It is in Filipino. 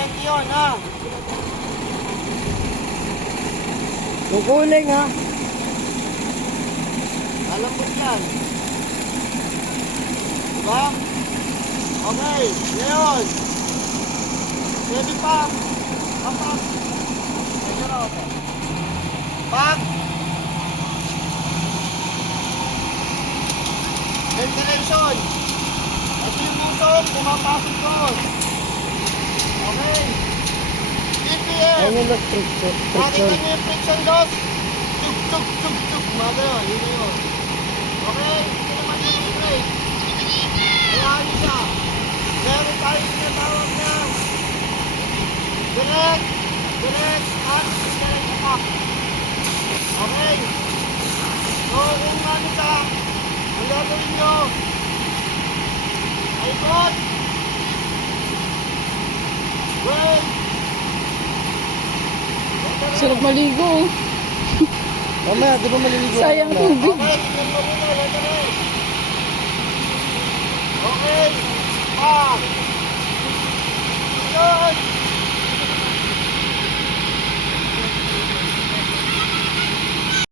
kuryente yun, ha? Kukuling ha. Alam mo yan. Diba? Okay, ngayon. Pwede pa. Papak. Medyo na ako. Pak. Ventilation. Ito yung musok, pumapasok doon. Okay. EPM. Ayun yung electric Nakita friction. niyo yung friction loss? Tuk, tuk, tuk, tuk. Mga gano'n, yun na yun. Okay, ito naman yung brake. Hayaan niyo siya. Meron tayo tinatawag na direct at indirect attack. Okay. So, kung ano siya, ang gagawin nyo, ay ikot. Wait. Sarap maligo. Mamaya, di ba maliligo? Sayang tubig. Okay, tignan mo muna.